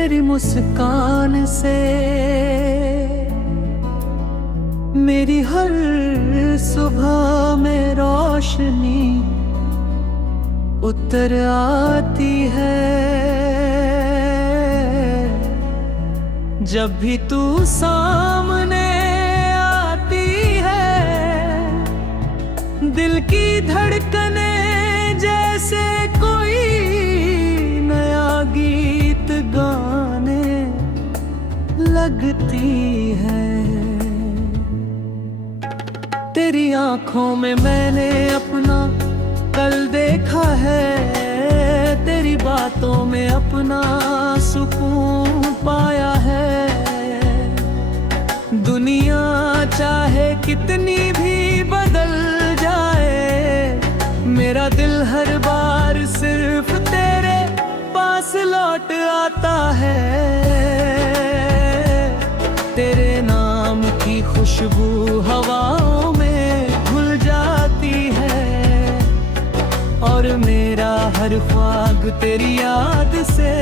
तेरी मुस्कान से मेरी हर सुबह में रोशनी उतर आती है। जब भी तू सामने आती है, दिल की धड़कने जैसे कोई नया गीत गाने लगती है। तेरी आंखों में मैंने अपना कल देखा है, तेरी बातों में अपना सुकून पाया है। दुनिया चाहे कितनी भी बदल जाए, मेरा दिल हर बार सिर्फ तेरे पास लौट आता है। तेरे नाम की खुशबू हवाओं में घुल जाती है, और मेरा हर ख्वाब तेरी याद से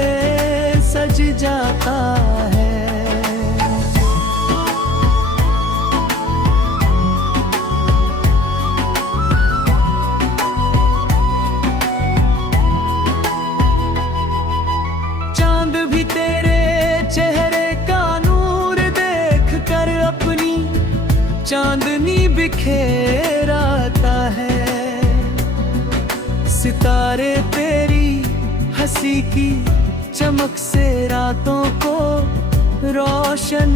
सज जाता है। चांद भी तेरे चेहरे का नूर देख कर अपनी चांदनी बिखेराता है। सितारे तेरी हंसी की चमक से रातों को रोशन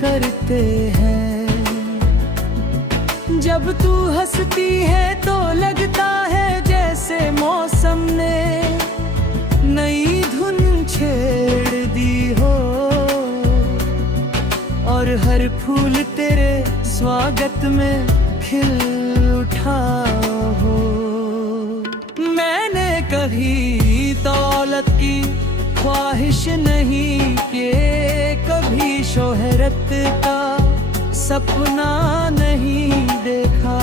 करते हैं। जब तू हंसती है तो लगता है जैसे मौसम ने नई धुन छेड़ दी हो, और हर फूल तेरे स्वागत में खिल उठा हो। मैंने कभी दौलत की ख्वाहिश नहीं कि कभी शोहरत का सपना नहीं देखा।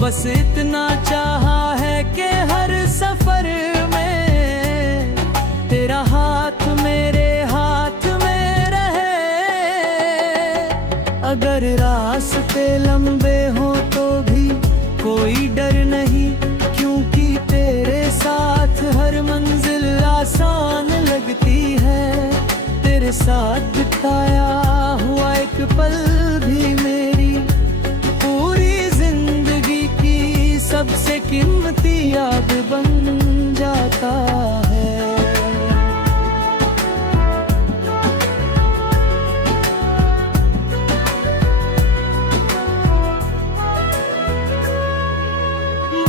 बस इतना चाहा है कि हर सफर में तेरा हाथ मेरे हाथ में रहे। अगर रास्ते लंबे हो तो भी कोई डर नहीं, क्योंकि तेरे साथ हर मंजिल आसान लगती है। तेरे साथ बिताया हुआ एक पल भी मेरी पूरी जिंदगी की सबसे कीमती याद बन जाता है।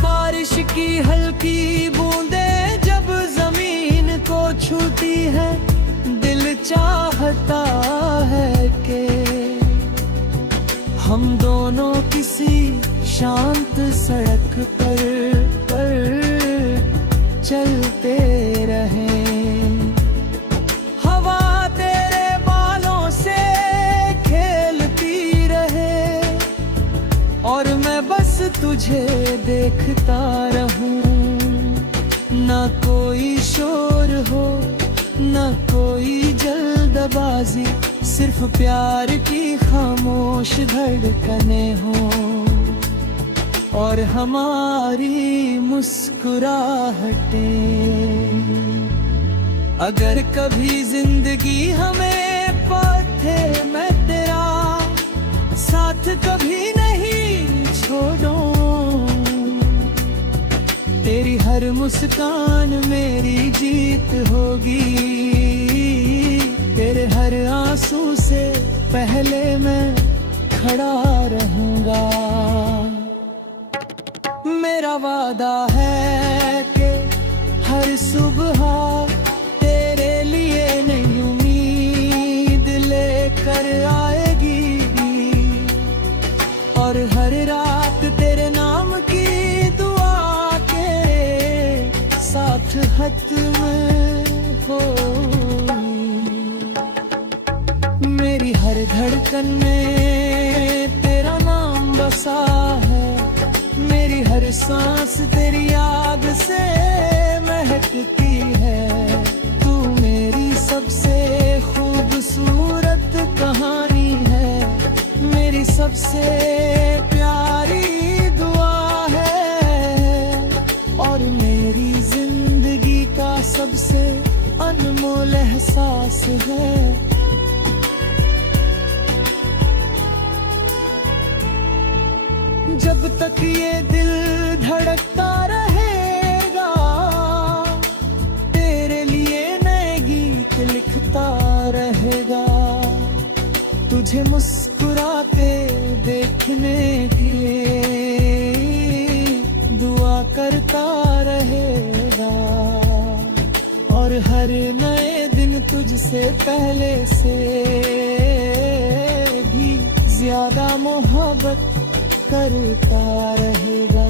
बारिश की हल्की बूंदें जब जमीन को छूती है, दिल चाहता है कि हम दोनों किसी शांत सड़क पर चलते रहें। हवा तेरे बालों से खेलती रहे, और मैं बस तुझे देखता रहूं। ना कोई शोर हो, ना कोई जल्दबाजी, सिर्फ प्यार की खामोश धड़कनें हो, और हमारी मुस्कुराहटें। अगर कभी जिंदगी हमें पाथे, मैं तेरा साथ कभी नहीं छोड़ूं। तेरी हर मुस्कान मेरी जीत होगी, तेरे हर आंसू से पहले मैं खड़ा रहूंगा। मेरा वादा है कि हर सुबह तेरे लिए नई उम्मीद लेकर आएगी, और हर रात तेरे नाम की दुआ के साथ हथ में हो। मेरी हर धड़कन में तेरा नाम बसा है, मेरी हर सांस तेरी याद से महकती है। तू मेरी सबसे सबसे प्यारी दुआ है और मेरी जिंदगी का सबसे अनमोल एहसास है। जब तक ये दिल धड़कता रहेगा, तेरे लिए नए गीत लिखता रहेगा। तुझे मुस्कुराते देखने की दुआ करता रहेगा और हर नए दिन तुझसे पहले से भी ज्यादा मोहब्बत करता रहेगा।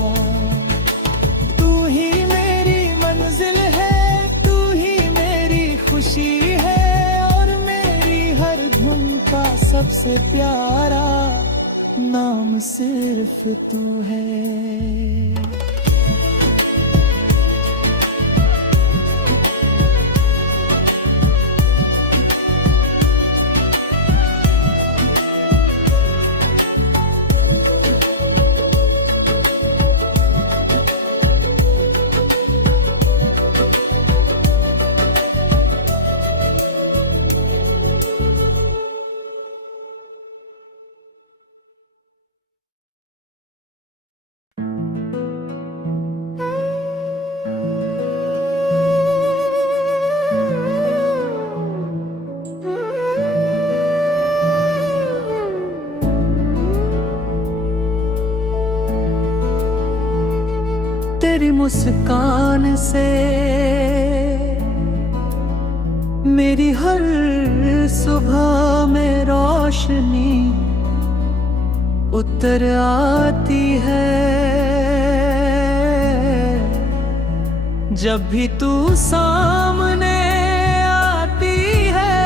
तू ही मेरी मंजिल है, तू ही मेरी खुशी है और मेरी हर धुन का सबसे प्यारा नाम सिर्फ तू है। तेरी मुस्कान से मेरी हर सुबह में रोशनी उतर आती है। जब भी तू सामने आती है,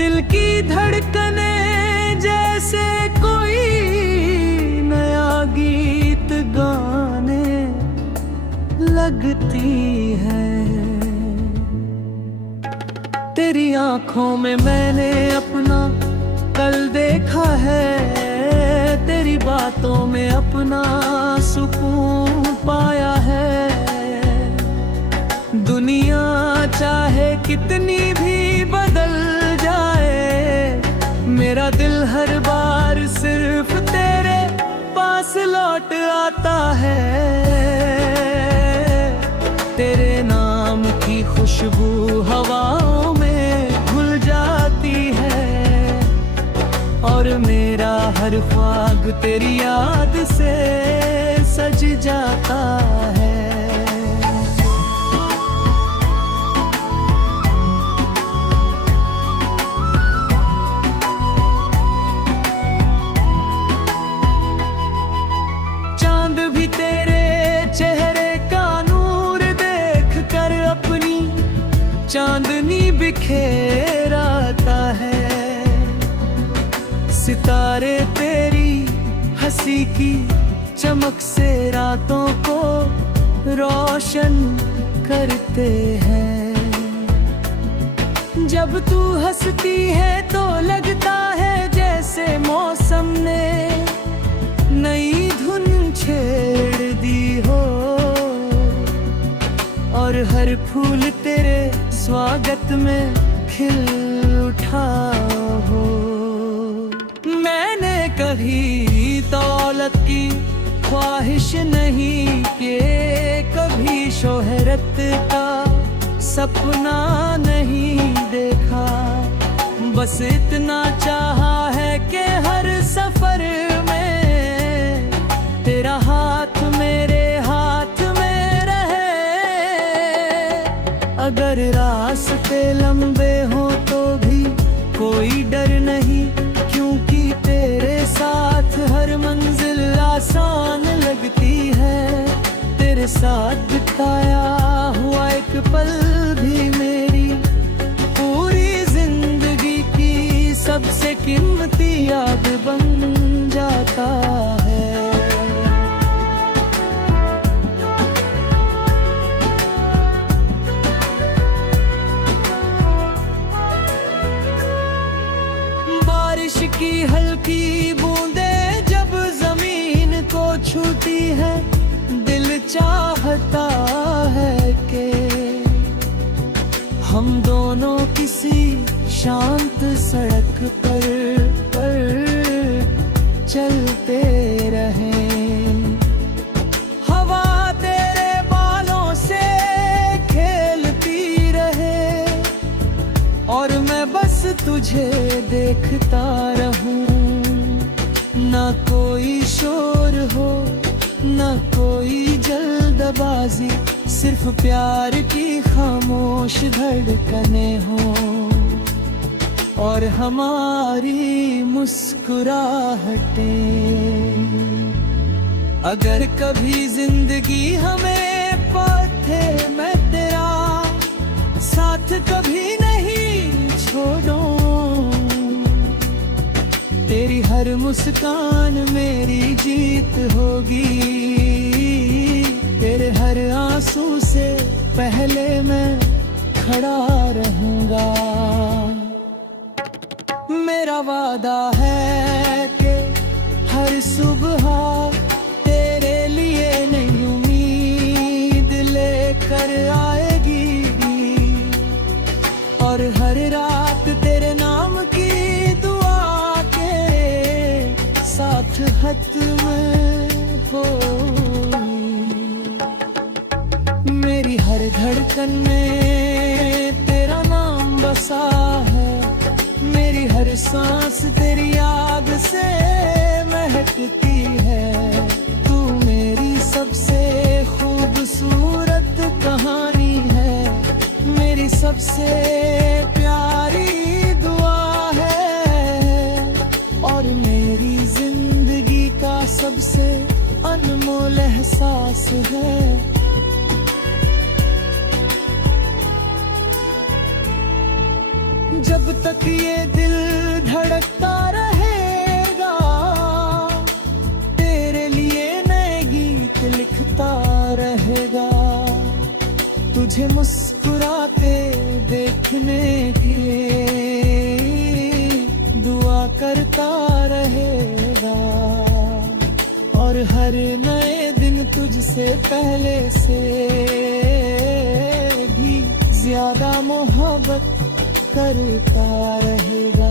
दिल की धड़कने जैसे कोई नया गीत गाने लगती है। तेरी आंखों में मैंने अपना कल देखा है, तेरी बातों में अपना सुकून पाया है। दुनिया चाहे कितनी भी बदल जाए, मेरा दिल हर बार सिर्फ तेरे पास लौट आता है। तेरे नाम की खुशबू हवाओं में घुल जाती है और मेरा हर ख्वाब तेरी याद से सज जाता है। चांद भी तेरे चेहरे का नूर देख कर अपनी चांदनी बिखेराता है। सितारे तेरी हंसी की चमक से रातों को रोशन करते हैं। जब तू हंसती है तो लगता है जैसे मौसम ने नई धुन छेड़ दी हो और हर फूल तेरे स्वागत में खिल उठा हो। मैंने कभी दौलत की ख्वाहिश नहीं कि कभी शोहरत का सपना नहीं देखा। बस इतना चाहा है कि हर सफर में तेरा हाथ मेरे हाथ में रहे। अगर रास्ते लंबे हो तो भी कोई डर नहीं, क्योंकि तेरे साथ हर मंजिल आसान लगती है। तेरे साथ बिताया हुआ एक पल भी मेरी पूरी जिंदगी की सबसे कीमती याद बन जाता है। बारिश की हल्की शांत सड़क पर चलते रहें। हवा तेरे बालों से खेलती रहे और मैं बस तुझे देखता रहूं। ना कोई शोर हो, ना कोई जल्दबाजी, सिर्फ प्यार की खामोश धड़कनें हो और हमारी मुस्कुराहटें। अगर कभी जिंदगी हमें पाथे, मैं तेरा साथ कभी नहीं छोड़ूं। तेरी हर मुस्कान मेरी जीत होगी, तेरे हर आंसू से पहले मैं खड़ा रहूंगा। मेरा वादा है कि हर सुबह तेरे लिए नई उम्मीद लेकर आएगी और हर रात तेरे नाम की दुआ के साथ खत्म हो। मेरी हर धड़कन में तेरा नाम बसा है, मेरी हर सांस तेरी याद से महकती है। तू मेरी सबसे खूबसूरत कहानी है, मेरी सबसे प्यारी दुआ है और मेरी जिंदगी का सबसे अनमोल एहसास है। जब तक ये दिल धड़कता रहेगा, तेरे लिए नए गीत लिखता रहेगा। तुझे मुस्कुराते देखने की दुआ करता रहेगा और हर नए दिन तुझसे पहले से भी ज्यादा मोहब्बत करता रहेगा।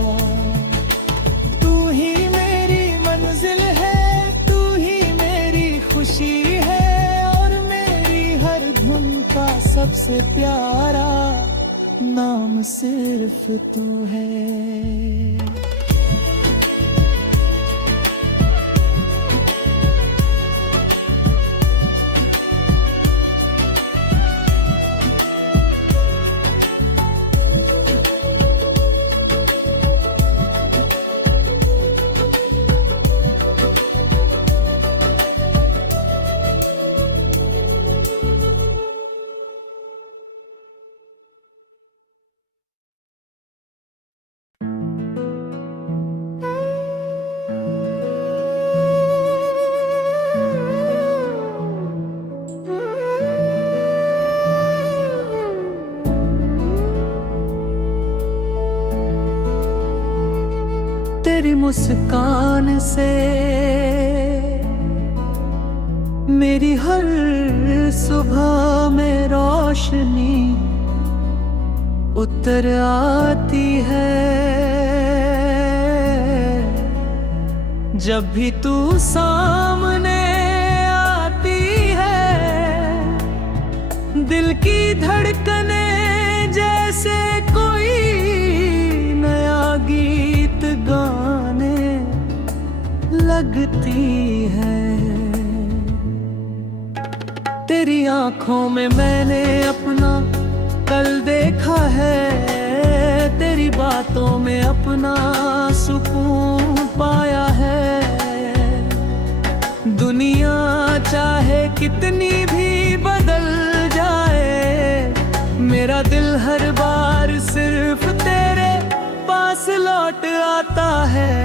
तू ही मेरी मंजिल है, तू ही मेरी खुशी है और मेरी हर धुन का सबसे प्यारा नाम सिर्फ तू है। तेरी मुस्कान से मेरी हर सुबह में रोशनी उतर आती है। जब भी तू सामने आती है, दिल की धड़कने जैसे कोई नया गीत गाने लगती है। तेरी आंखों में मैंने अपना कल देखा है, तेरी बातों में अपना सुकून पाया है। दुनिया चाहे कितनी भी बदल जाए, मेरा दिल हर बार सिर्फ तेरे पास लौट आता है।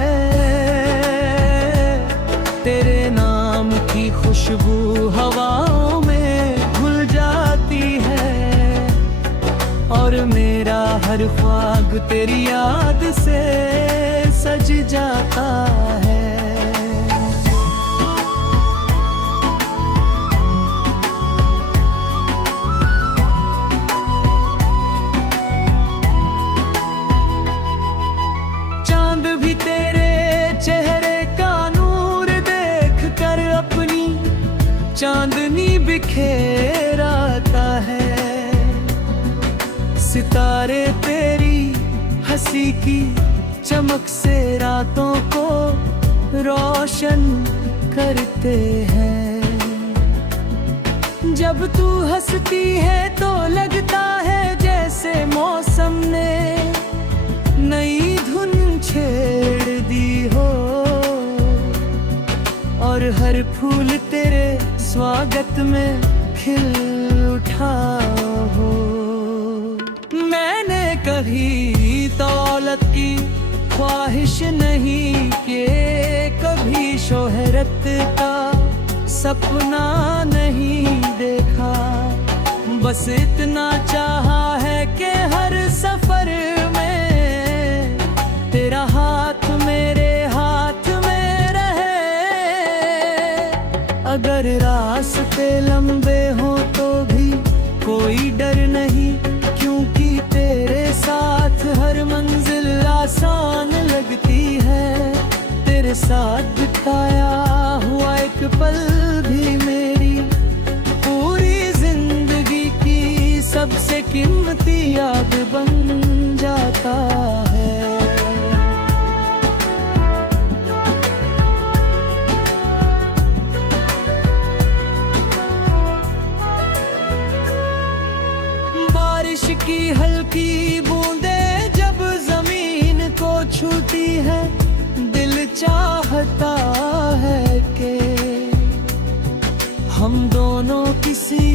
तेरे नाम की खुशबू हवाओं में घुल जाती है और मेरा हर ख्वाब तेरी याद से सज जाता है। बिखेराता है। सितारे तेरी हंसी की चमक से रातों को रोशन करते हैं। जब तू हंसती है तो लगता है जैसे मौसम ने नई धुन छेड़ दी हो, और हर फूल तेरे स्वागत में खिल उठा हो। मैंने कभी दौलत की ख्वाहिश नहीं कि कभी शोहरत का सपना नहीं देखा। बस इतना चाहा है कि हर सफर में तेरा हाथ मेरे हाथ में रहे। अगर रास्ते लंबे हो तो भी कोई डर नहीं, क्योंकि तेरे साथ हर मंजिल आसान लगती है। तेरे साथ बिताया हुआ एक पल भी मेरी पूरी जिंदगी की सबसे कीमती याद बन जाता है। बारिश की हल्की बूंदें जब जमीन को छूती है, दिल चाहता है कि हम दोनों किसी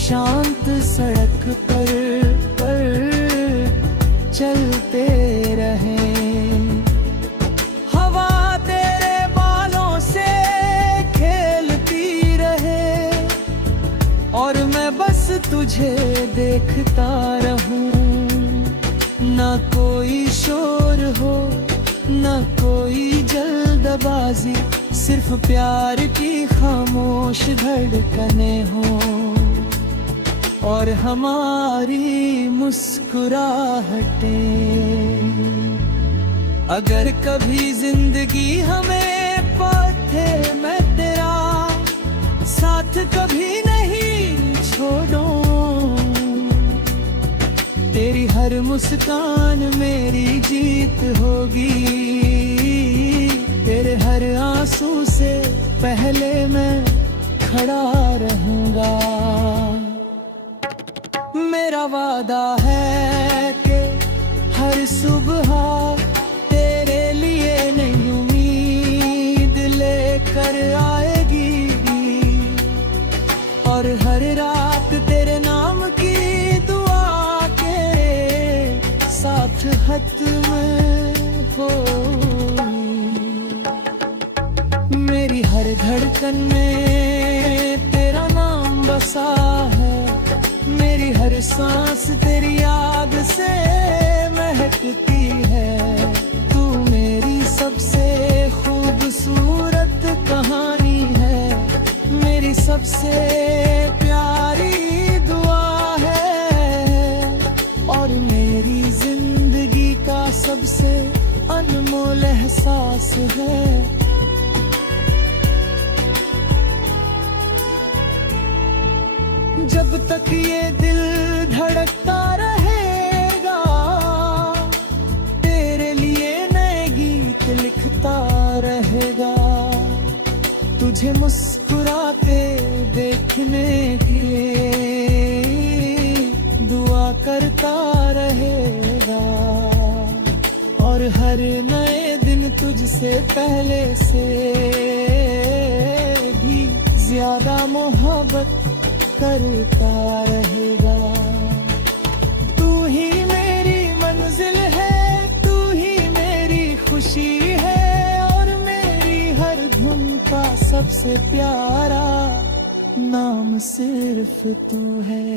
शांत सड़क पर चलते रहें। हवा तेरे बालों से खेलती रहे और मैं बस तुझे देखता रहूं। ना कोई शोर हो ना कोई जल्दबाजी, सिर्फ प्यार की खामोश धड़कनें हो और हमारी मुस्कुराहटें। अगर कभी जिंदगी हमें पाथे मैं तेरा साथ कभी नहीं छोड़ूं। तेरी हर मुस्कान मेरी जीत होगी, तेरे हर आंसू से पहले मैं खड़ा रहूंगा। मेरा वादा है कि हर सुबह तेरे लिए नई उम्मीद लेकर आएगी, और हर रात तेरे नाम की दुआ के साथ खत में हो। मेरी हर धड़कन में तेरा नाम बसा है, मेरी हर सांस तेरी याद से महकती है। तू मेरी सबसे खूबसूरत कहानी है, मेरी सबसे प्यारी दुआ है, और मेरी जिंदगी का सबसे अनमोल एहसास है। जब तक ये दिल धड़कता रहेगा, तेरे लिए नए गीत लिखता रहेगा। तुझे मुस्कुराते देखने की दुआ करता रहेगा, और हर नए दिन तुझसे पहले से भी ज्यादा मोहब्बत करता रहेगा। तू ही मेरी मंजिल है, तू ही मेरी खुशी है, और मेरी हर धुन का सबसे प्यारा नाम सिर्फ तू है।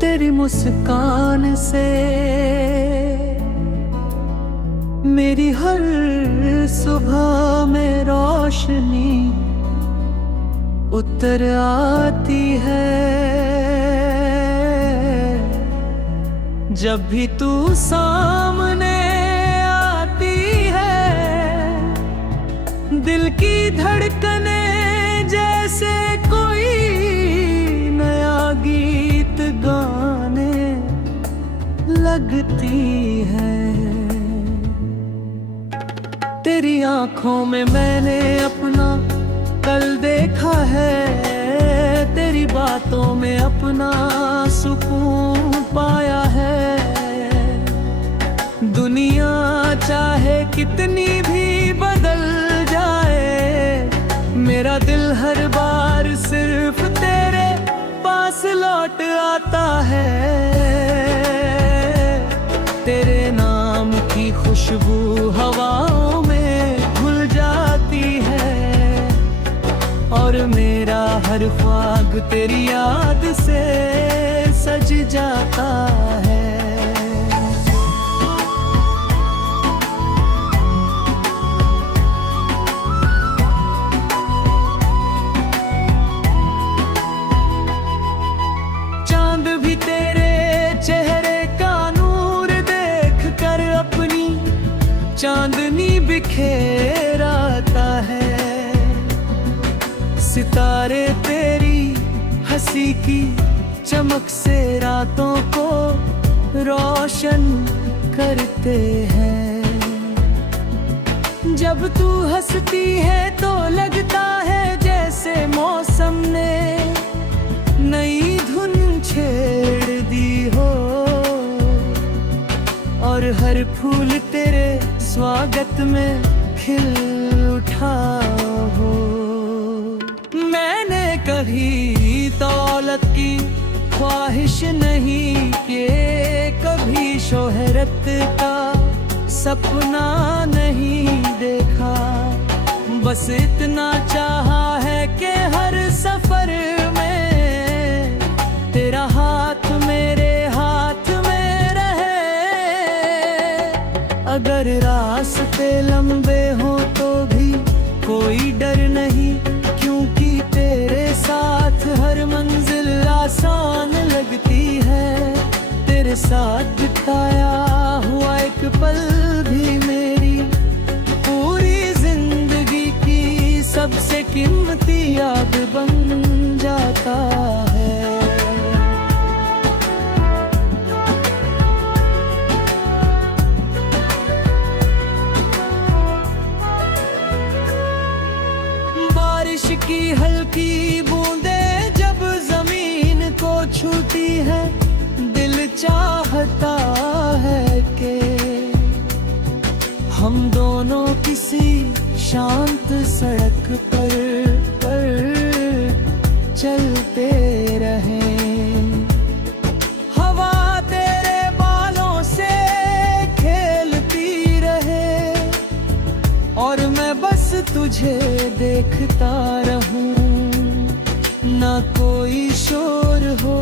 तेरी मुस्कान से मेरी हर सुबह में रोशनी उतर आती है। जब भी तू सामने आती है, दिल की धड़कने जैसे कोई नया गीत गाने लगती है। तेरी आंखों में मैंने अपना कल देखा है, तेरी बातों में अपना सुकून पाया है। दुनिया चाहे कितनी भी बदल जाए, मेरा दिल हर बार सिर्फ तेरे पास लौट आता है। तेरे नाम की खुशबू हवाओं में घुल जाती है, और मेरा हर ख्वाब तेरी याद से सज जाता है। चांद भी तेरे चेहरे का नूर देख कर अपनी चांदनी बिखेराता है। सितारे तेरी हंसी की चमक से रातों को रोशन करते हैं। जब तू हंसती है तो लगता है जैसे मौसम ने नई धुन छेड़ दी हो, और हर फूल तेरे स्वागत में खिल उठा हो। मैंने कभी दौलत की ख्वाहिश नहीं कि कभी शोहरत का सपना नहीं देखा। बस इतना चाहा है कि हर सफर में तेरा हाथ मेरे हाथ में रहे। अगर रास्ते लंबे हो तो भी कोई डर नहीं, क्योंकि तेरे साथ हर मंजिल आसान लगती है। तेरे साथ बिताया हुआ एक पल भी मेरी पूरी जिंदगी की सबसे कीमती याद बन जाता है। बारिश की हल्की बूंदें जब जमीन को छूती है, दिल चाहता है कि हम दोनों किसी शांत सड़क पर चलते रहें। हवा तेरे बालों से खेलती रहे, और मैं बस तुझे देखता रहूं। ना कोई शोर हो,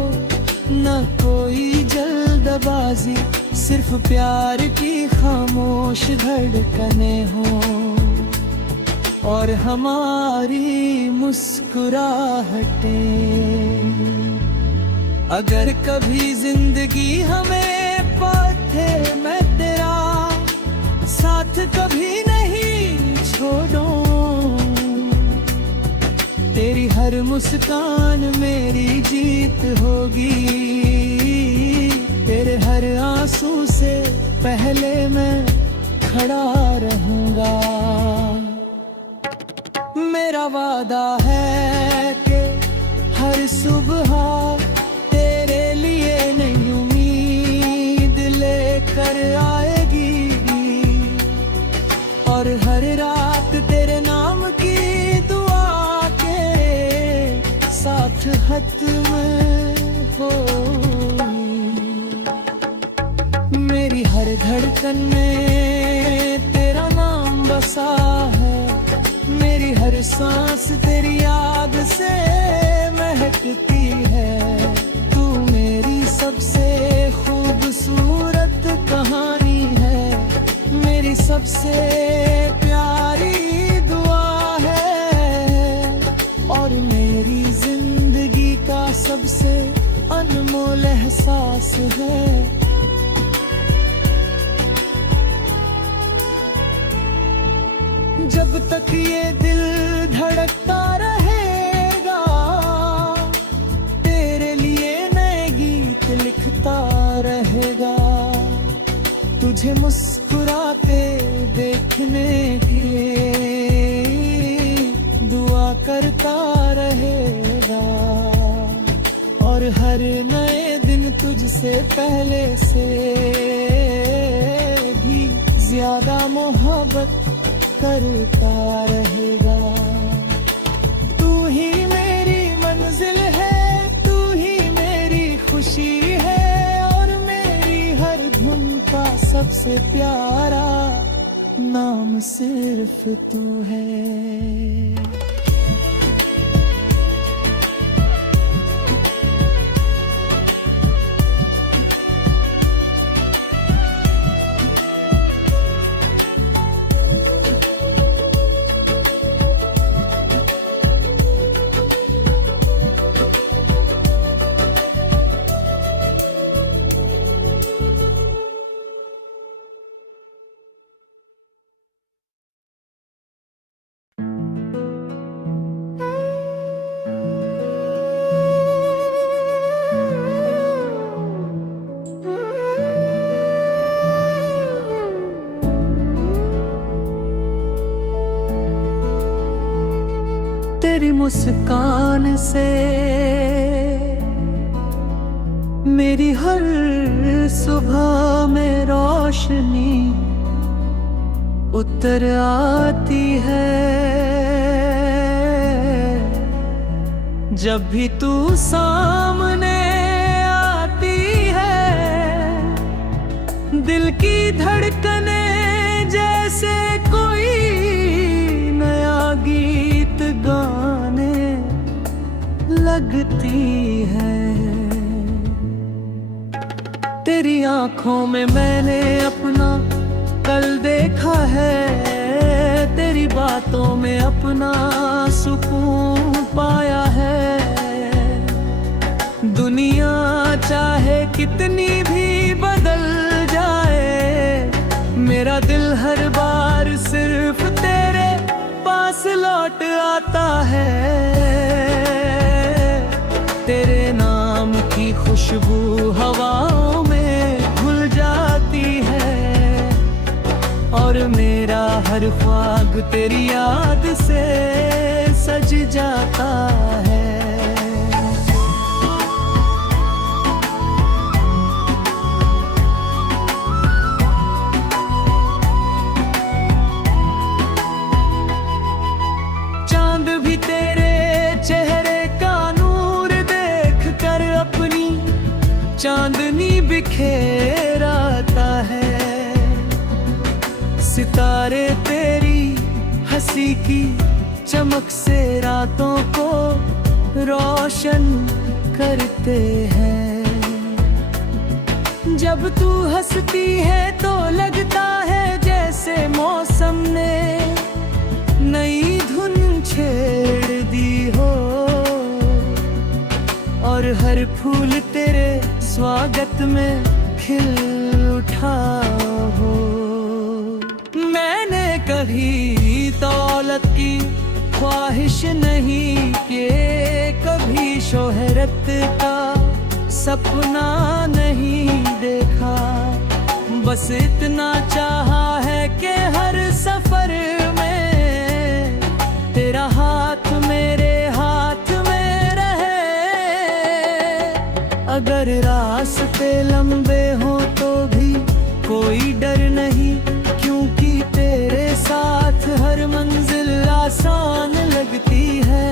ना कोई जल्दबाजी, सिर्फ प्यार की खामोश धड़कनें हो, और हमारी मुस्कुराहटें। अगर कभी जिंदगी हमें पाथे, मैं तेरा साथ कभी नहीं छोड़ूं। तेरी हर मुस्कान मेरी जीत होगी, तेरे हर आंसू से पहले मैं खड़ा रहूंगा। मेरा वादा है कि हर सुबह तेरे लिए नई उम्मीद लेकर आएगी, और हर रात तेरे नाम की दुआ के साथ खत्म हो। मेरी हर धड़कन में तेरा नाम बसा है, मेरी हर सांस तेरी याद से महकती है। तू मेरी सब सबसे प्यारी दुआ है और मेरी जिंदगी का सबसे अनमोल एहसास है। जब तक ये दिल धड़कता रहेगा, तेरे लिए नए गीत लिखता रहेगा। तुझे मुस्कुराते देखने की दुआ करता रहेगा और हर नए दिन तुझसे पहले से भी ज्यादा मोहब्बत करता रहेगा। तू ही मेरी मंजिल है, तू ही मेरी खुशी है और मेरी हर धुन का सबसे प्यारा नाम सिर्फ तू है। तेरी मुस्कान से मेरी हर सुबह में रोशनी उतर आती है। जब भी तू सामने आती है, दिल की धड़कने जैसे कोई नया गीत गाने लगती है। तेरी आंखों में मैंने अपना कल देखा है, तेरी बातों में अपना सुकून पाया है। दुनिया चाहे कितनी भी बदल जाए, मेरा दिल हर बार सिर्फ तेरे पास लौट आता है। तेरे नाम की खुशबू हवाओं में घुल जाती है और मेरा हर ख्वाब तेरी याद से सज जाता है। चांद भी तेरे चेहरे का नूर देख कर अपनी चांदनी बिखेराता है। सितारे तेरी हंसी की चमक से रातों को रोशन करते हैं। जब तू हंसती है तो लगता है जैसे मौसम ने नई धुन छेड़ दी हो और हर फूल तेरे स्वागत में खिल उठा हो। मैंने कभी दौलत की ख्वाहिश नहीं कि कभी शोहरत का सपना नहीं देखा। बस इतना चाहा है कि हर सफर में तेरा हाथ मेरे हाथ में रहे। अगर रास्ते लंबे हो तो भी कोई डर नहीं, क्योंकि तेरे साथ हर मंजिल आसान लगती है।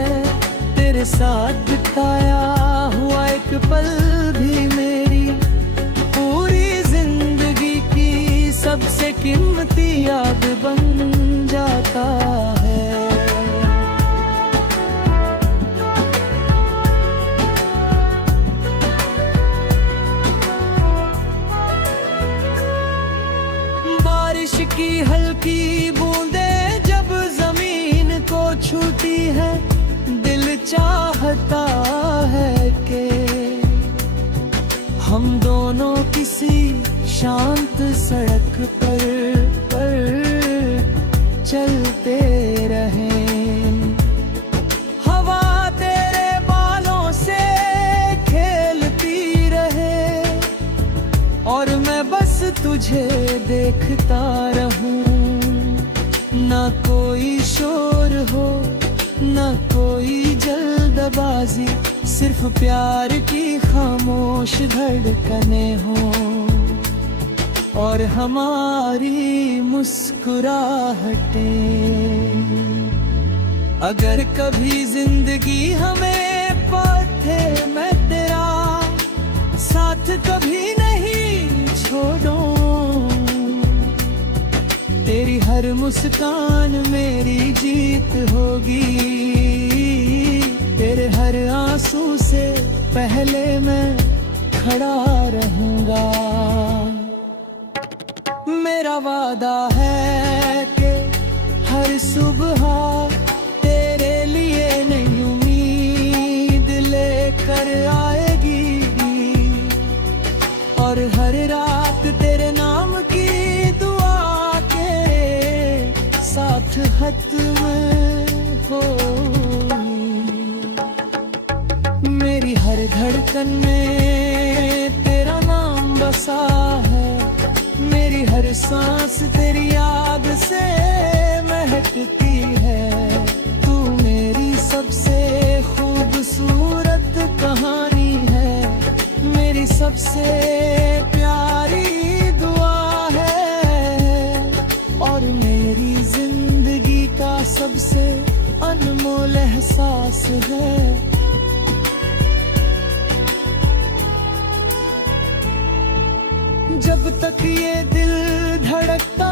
तेरे साथ बिताया हुआ एक पल भी मेरी पूरी जिंदगी की सबसे कीमती याद बन जाता है। बारिश की हल्की हम दोनों किसी शांत सड़क पर चलते रहें। हवा तेरे बालों से खेलती रहे और मैं बस तुझे देखता रहूं। ना कोई शोर हो, ना कोई जल्दबाजी, सिर्फ प्यार की खामोश धड़कनें हो और हमारी मुस्कुराहटें। अगर कभी जिंदगी हमें पाथे, मैं तेरा साथ कभी नहीं छोड़ूं। तेरी हर मुस्कान मेरी जीत होगी, तेरे हर आंसू से पहले मैं खड़ा रहूंगा। मेरा वादा है कि हर सुबह तेरे लिए नई उम्मीद लेकर आएगी और हर रात तेरे नाम की दुआ के साथ खत्म होगी। मेरी हर धड़कन में तेरा नाम बसा है, मेरी हर सांस तेरी याद से महकती है। तू मेरी सबसे खूबसूरत कहानी है, मेरी सबसे प्यारी दुआ है और मेरी जिंदगी का सबसे अनमोल एहसास है। जब तक ये दिल धड़कता